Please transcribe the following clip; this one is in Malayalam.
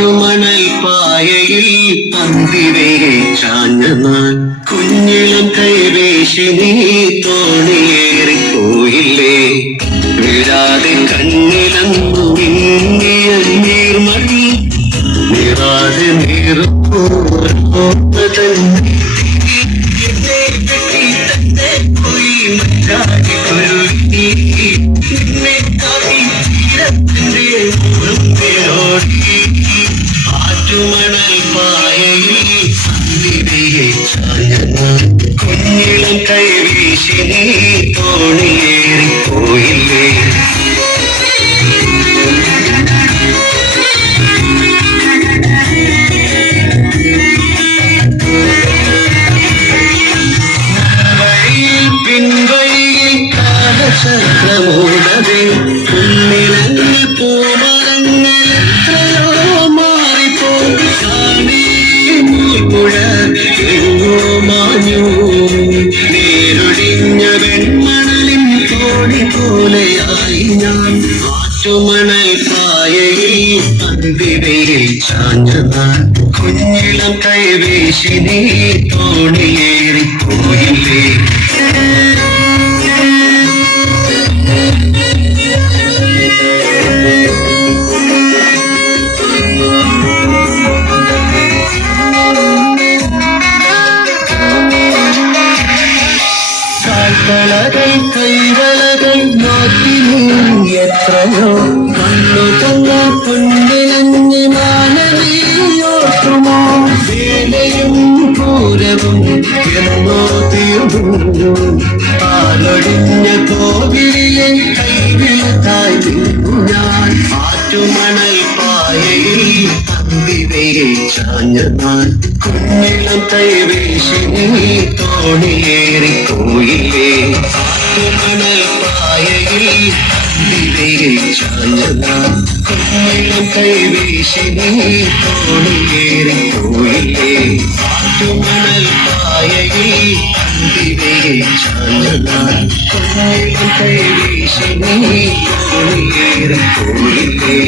ആറ്റുമണൽ പായയിൽ പന്തിവയെ ചാഞ്ഞമാൻ കുഞ്ഞിളം കൈവേശി നീ തോണിയേറിപ്പോയില്ലേ വിഴാതെ കണ്ണിലന്നു മിന്നിയ നീർമണി. നിറാതെ നീറുപ്പോതൻ ആറ്റുമണൽ പായയിൽ കുഞ്ഞിളം കൈവീശി നീ തോണിയേറിപ്പോയില്ലേ വഴിയിൽ പിൻവഴിയിൽ പോലെയായി ഞാൻ ആറ്റുമണൽ പായയിൽ പന്തിരയിൽ ചാഞ്ഞതാൻ കുഞ്ഞിളം കൈവേശിനി തോണിയേറിപ്പോയില്ലേ എത്രയോ കണ്ണു തന്നെ പൊന്നിലഞ്ഞ് മാനവിയോർക്കുമോ? വേലയും പൂരവും എന്നോ തീർന്നു ആലൊടിഞ്ഞ കോവിലെ കൈവിൽ നിന്നു ഞാൻ. ആറ്റുമണൽ പായയിൽ തമ്പിവയെ ചാഞ്ഞനാൻ കുഞ്ഞിളം കൈവേശിനി തോണിയേറിപ്പോയില്ലേ ആറ്റുമണൽ പായയിൽ ചാഞ്ഞനാൻ കുഞ്ഞിളം കൈവേശി നീ തോണിയേറിപ്പോയില്ലേ ആറ്റുമണൽ പായയിൽ തമ്പിവയെ ചാഞ്ഞനാൻ കുഞ്ഞിളം കൈവേശി നീ തോണിയേറിപ്പോയില്ലേ